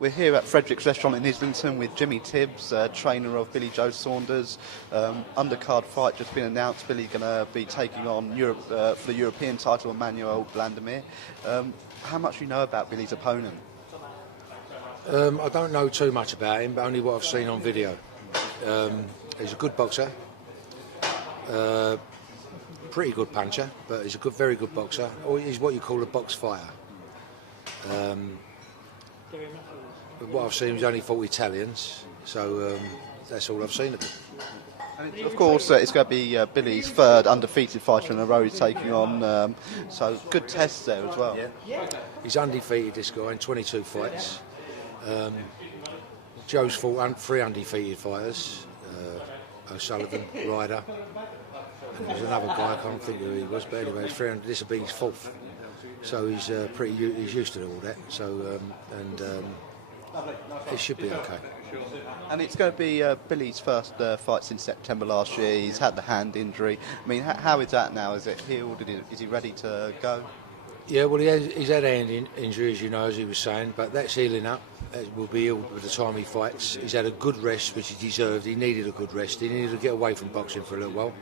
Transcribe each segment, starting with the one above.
We're here at Frederick's Restaurant in Islington with Jimmy Tibbs, trainer of Billy Joe Saunders. Undercard fight just been announced. Billy going to be taking on Europe for the European title, Manuel Blandemir. How much do you know about Billy's opponent? I don't know too much about him, but only what I've seen on video. He's a good boxer, pretty good puncher, but he's a very good boxer. Or he's what you call a box fighter. What I've seen, he's only fought Italians, so that's all I've seen of him. And of course, it's going to be Billy's third undefeated fighter in a row he's taking on, so good tests there as well. Yeah. He's undefeated, this guy, in 22 fights. Joe's fought 3 undefeated fighters, O'Sullivan, Ryder, and there's another guy, I can't think who he was, but anyway, this will be his 4th. So he's he's used to all that, so it should be okay. And it's going to be Billy's first fight since September last year. He's had the hand injury. I mean, how is that now? Is it healed? Is he ready to go? Yeah, well, he's had hand injury, as you know, as he was saying, but that's healing up. It will be healed by the time he fights. He's had a good rest, which he deserved. He needed a good rest. He needed to get away from boxing for a little while.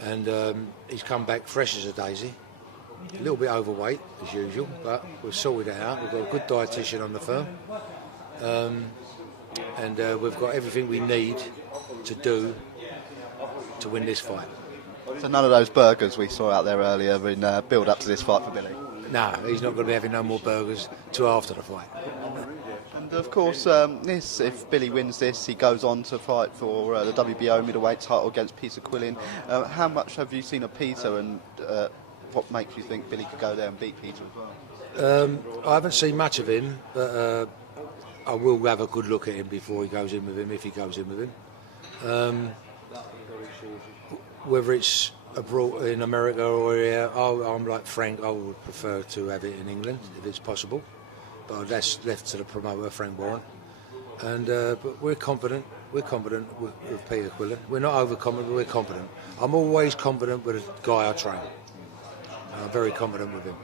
And he's come back fresh as a daisy. A little bit overweight, as usual, but we've sorted it out. We've got a good dietitian on the firm. And we've got everything we need to do to win this fight. So none of those burgers we saw out there earlier in build up to this fight for Billy? No, he's not going to be having no more burgers till after the fight. And of course, if Billy wins this, he goes on to fight for the WBO middleweight title against Peter Quillin. How much have you seen of Peter, and what makes you think Billy could go there and beat Peter as well? I haven't seen much of him, but I will have a good look at him before he goes in with him, if he goes in with him. Whether it's abroad in America or here, I'm like Frank, I would prefer to have it in England if it's possible, but that's left to the promoter, Frank Warren. And but we're confident with Peter Quillin. We're not overconfident, but we're confident. I'm always confident with a guy I train. I'm very confident with him.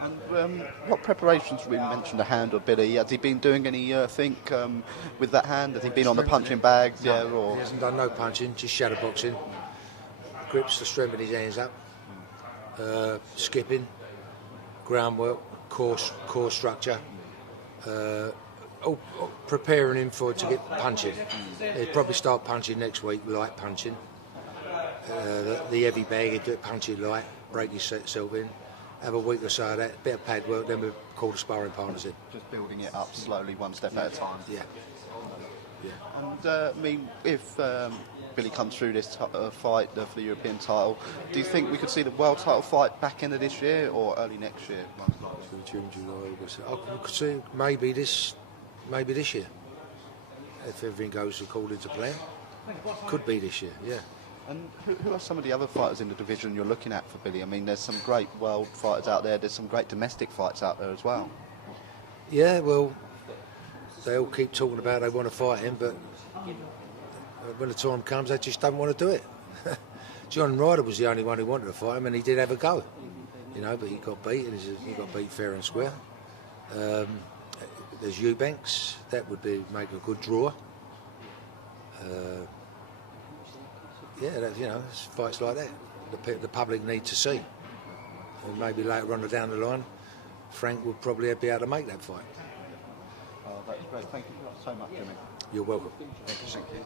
And what preparations, we mentioned the hand of Billy, has he been doing anything with that hand? Has he been on the punching bags? No, yeah, or he hasn't done no punching, just shadow boxing. Grips to strengthen his hands up, skipping, groundwork, core structure, preparing him to get punching. He'll probably start punching next week, light punching. The heavy bag, he'll do it punching light, break yourself in, have a week or so of that, bit of pad work, then we'll call the sparring partners in. Just building it up slowly, one step at a time. Yeah. And I mean, if Billy comes through this fight for the European title, do you think we could see the world title fight back end of this year or early next year? June, July, August. I could see maybe this year, if everything goes according to plan. Could be this year, yeah. And who are some of the other fighters in the division you're looking at for Billy? I mean, there's some great world fighters out there. There's some great domestic fights out there as well. Yeah, well, they all keep talking about they want to fight him, but when the time comes, they just don't want to do it. John Ryder was the only one who wanted to fight him, and he did have a go, you know, but he got beat, and he got beat fair and square. There's Eubanks, that would make a good draw. Yeah, you know, it's fights like that the public need to see, and maybe later on down the line, Frank would probably be able to make that fight. That's great. Thank you so much, Jimmy. You're welcome. Thank you.